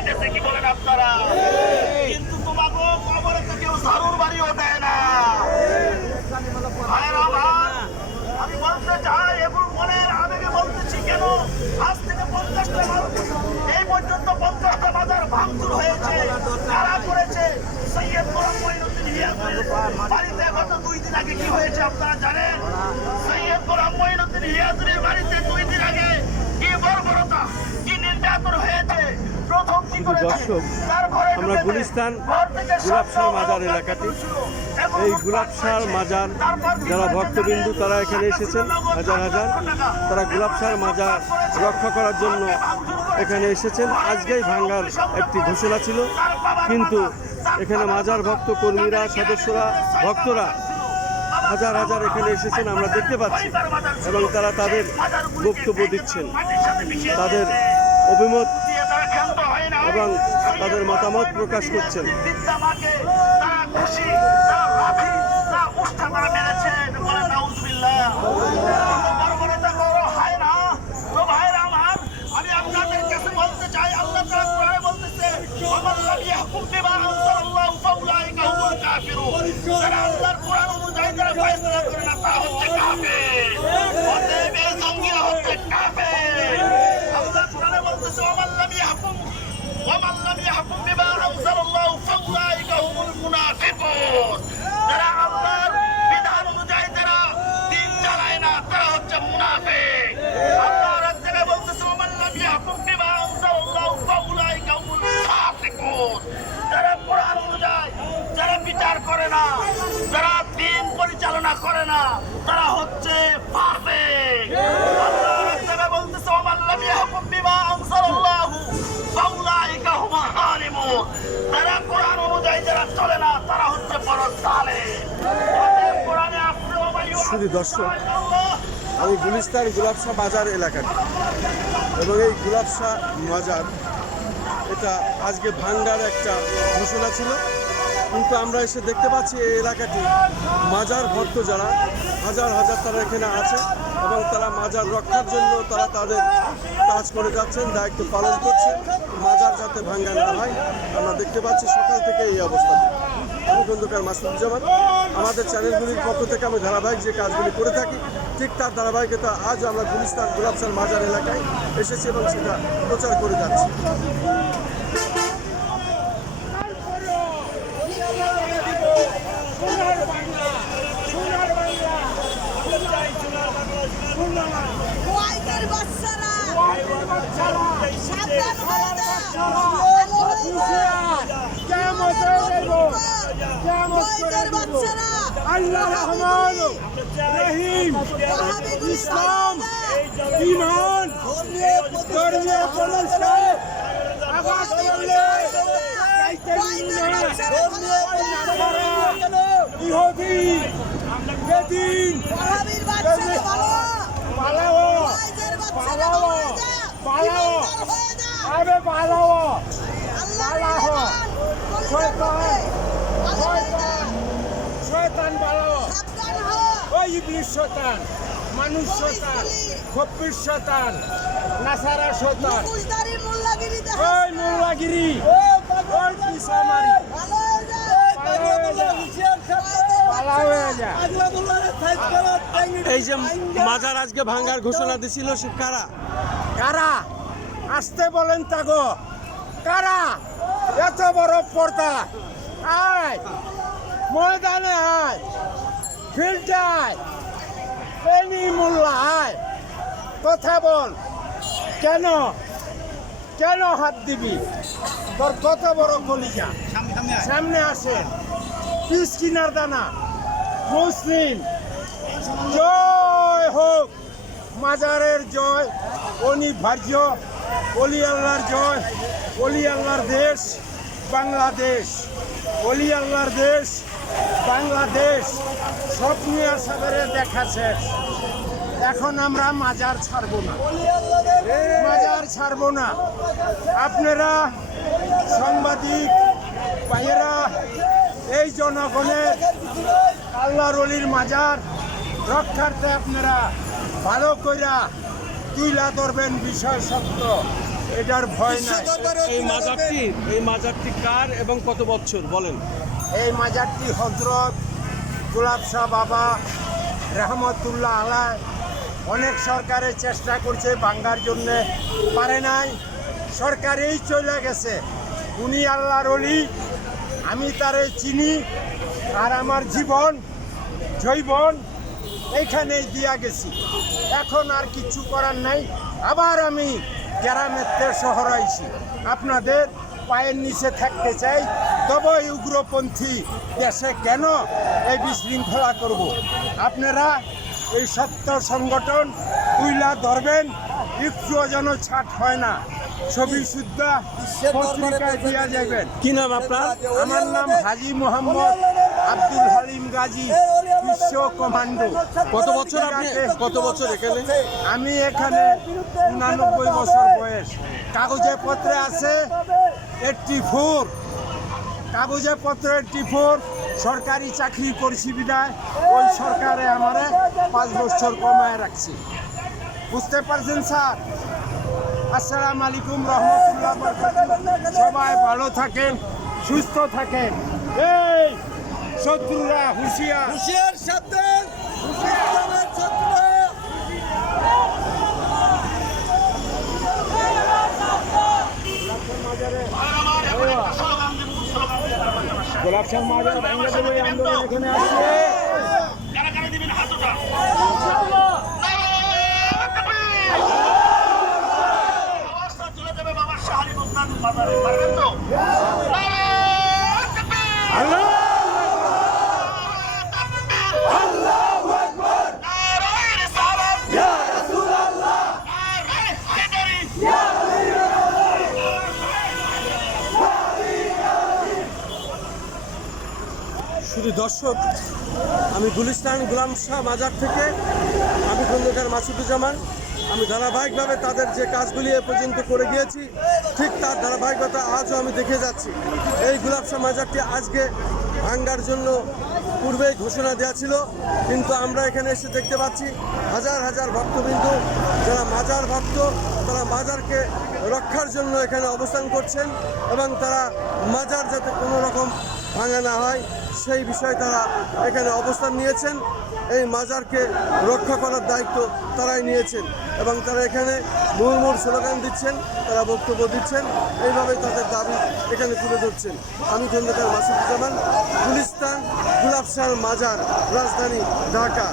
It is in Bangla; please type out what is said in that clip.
দিতেছে কি বলেন আপনারা? কিন্তু তোমাকে কবরে তো কেউ ঝাড়ুর বাড়িও দেয় না। ভাইয়ের আমার, আমি বলতে চাই এবং মনের আবেগে বলতেছি কেন? আজ থেকে পঞ্চাশটা মানুষ এই পর্যন্ত পঞ্চাশটা বাজার ভাঙচুর হয়েছে কারা করেছে সৈয়দ গোলাম মঈনুদ্দিন হিয়াজুলের বাড়িতে গত দুই দিন আগে কি হয়েছে আপনারা জানেন সৈয়দ গোলাম মঈনুদ্দিন হিয়াজুলের বাড়িতে দুই দিন আগে কি বর্বরতা কি নির্যাতন হয়েছে প্রথম কি করেছে দর্শক, আমরা গুলিস্তান শব্দ মাজার এলাকাটি। এই হয়েছে। মাজার যারা ভক্তবিন্দু তারা এখানে এসেছেন হাজার হাজার তারা গুলাবশাহ মাজার রক্ষা করার জন্য এখানে এসেছেন আজকেই ভাঙ্গার একটি ঘোষণা ছিল কিন্তু এখানে মাজার ভক্ত কর্মীরা সদস্যরা ভক্তরা হাজার হাজার এখানে এসেছেন আমরা দেখতে পাচ্ছি এবং তারা তাদের বক্তব্য দিচ্ছেন তাদের অভিমত এবং তাদের মতামত প্রকাশ করছেন। তো যারা আল্লাহর কোরআন অনুযায়ী যারা ফয়সালা করে না তারা হচ্ছে কাফের। ومن لم يحكم بما أنزل الله فأولئك هم المنافقون. ওমান দর্শক, আমি গুলিস্তান গুলাবশাহ বাজার এলাকাটি এবং এই গুলাবশাহ মাজার এটা আজকে ভাঙ্গার একটা ঘোষণা ছিল। কিন্তু আমরা এসে দেখতে পাচ্ছি এই এলাকাটি মাজার ভক্ত যারা হাজার হাজার তারা এখানে আছে এবং তারা মাজার রক্ষার জন্য তারা তাদের কাজ করে যাচ্ছেন দায়িত্ব পালন করছেন। মাজার যাতে ভাঙ্গা না হয় আমরা দেখতে পাচ্ছি সকাল থেকে এই অবস্থা। আমি খন্দকার আমাদের চ্যানেলগুলির পক্ষ থেকে আমি ধারাবাহিক যে কাজগুলি করে থাকি, ঠিক তার ধারাবাহিকতা আজ আমরা গুলিস্তান গোলাপসান মাজার এলাকায় এসেছি এবং সেটা প্রচার করে যাচ্ছি। আল্লাহ রহমান রহিম ইসলাম ইমান ধর্মীয় প্রতিষ্ঠান আঘাত করলে ইহুদি বেদিন পালাও পালাও। পালাও। পালাও। শয়তান। ভালো হয়ে যা শয়তান পালাও সাবধান হ ওই ইবলিশ শয়তান মানুষ শয়তান খপ্পির শয়তান নাসারা মোল্লাগিরি ওই। মোল্লাগিরি। ওই পিসামারি এই যে মাজার আজকে ভাঙ্গার ঘোষণা দিছিল সে কারা? কারা? আসতে বলেন তাগো। কারা? এত বড় পর্দা। আয়। ময়দানে আয় ফিল্ডে আয় মোল্লা আয়। কথা বল। কেন? কেন হাত দিবি? তোর কত বড় কলিজা। সামনে আসে। পিস কিনার দানা। মুসলিম। জয় হোক। মাজারের জয় অনিবার্য। অলি আল্লাহর জয় অলি আল্লাহর দেশ বাংলাদেশ। অলি আল্লাহর দেশ। বাংলাদেশ স্বপ্নিয়া সাগরে দেখা শেষ। এখন আমরা মাজার ছাড়ব না। মাজার ছাড়বো না। আপনারা সাংবাদিক ভাইয়েরা, এই জনগণের আল্লাহর অলির মাজার রক্ষার্থে আপনারা ভালো কইরা তুইলা ধরবেন বিষয় সত্য। এটার ভয় নাই। এই মাজারটি এই মাজারটি কার এবং কত বছর? বলেন। এই মাজারটি হজরত গোলাপ শাহ বাবা রহমতুল্লাহ আলাই অনেক সরকারের চেষ্টা করছে বাঙ্গার জন্যে। পারে নাই, সরকারেই চলে গেছে। উনি আল্লাহর অলি আমি তারে চিনি, আর আমার জীবন জৈবন এইখানেই দিয়া গেছি। এখন আর কিছু করার নাই। আবার আমি গ্রামেতে শহর আইছি। আপনাদের পায়ের নিচে থাকতে চাই। তবে এই উগ্রপন্থী দেশে কেন এই বিশৃঙ্খলা করব? আপনারা এই সত্য সংগঠন তুইলা ধরবেন একটুও যেন ছাট হয় না। ছবি শুদ্ধা পত্রিকায় দিয়া যাবেন কি নাম আপনার? আমার নাম হাজি মোহাম্মদ আব্দুল হালিম গাজী বিশ্ব কমান্ডো। কত বছর আপনি কত বছর এখানে? আমি এখানে উনানব্বই বছর বয়স। কাগজে পত্রে আছে এইটটি ফোর। কাগজে পত্র এইটটি ফোর সরকারি চাকরি করছি বিদায়। ওই সরকারে আমারে পাঁচ বছর কমায় রাখছি। বুঝতে পারছেন স্যার? আসসালামু আলাইকুম, রহমতুল্লাহ। সবাই ভালো থাকেন, সুস্থ থাকেন। এই শত্রুরা, হুঁশিয়ার। হুশিয়ার সাবধান ইসলামের শত্রু স্লোগান দিব স্লোগান দিব গোলাপ শাহ মাজার ভাঙ্গা দেবে এই আন্দোলন এখানে আসছে শুধু দর্শক, আমি গুলিস্তান গুলাম শাহ মাজার থেকে আমি খন্দকার মাসুদুজ্জামান। আমি ধারাবাহিকভাবে তাদের যে কাজগুলি এ পর্যন্ত করে গিয়েছি, ঠিক তার ধারাবাহিকতা আজও আমি দেখে যাচ্ছি। এই গুলাব শাহ মাজারটি আজকে ভাঙ্গার জন্য পূর্বেই ঘোষণা দেওয়া ছিল, কিন্তু আমরা এখানে এসে দেখতে পাচ্ছি হাজার হাজার ভক্তবিন্দু, যারা মাজার ভক্ত, তারা মাজারকে রক্ষার জন্য এখানে অবস্থান করছেন এবং তারা মাজার যাতে কোনো রকম ভাঙা না হয়। সেই বিষয়ে তারা এখানে অবস্থান নিয়েছেন। এই মাজারকে রক্ষা করার দায়িত্ব তারাই নিয়েছেন এবং তারা এখানে মুহুর্মুর স্লোগান দিচ্ছেন, তারা বক্তব্য দিচ্ছেন। এইভাবে তাদের দাবি এখানে তুলে ধরছেন। আমি খন্দকার মাসুদুজ্জামান। গুলিস্তান গুলাবশাহ মাজার, রাজধানী ঢাকা।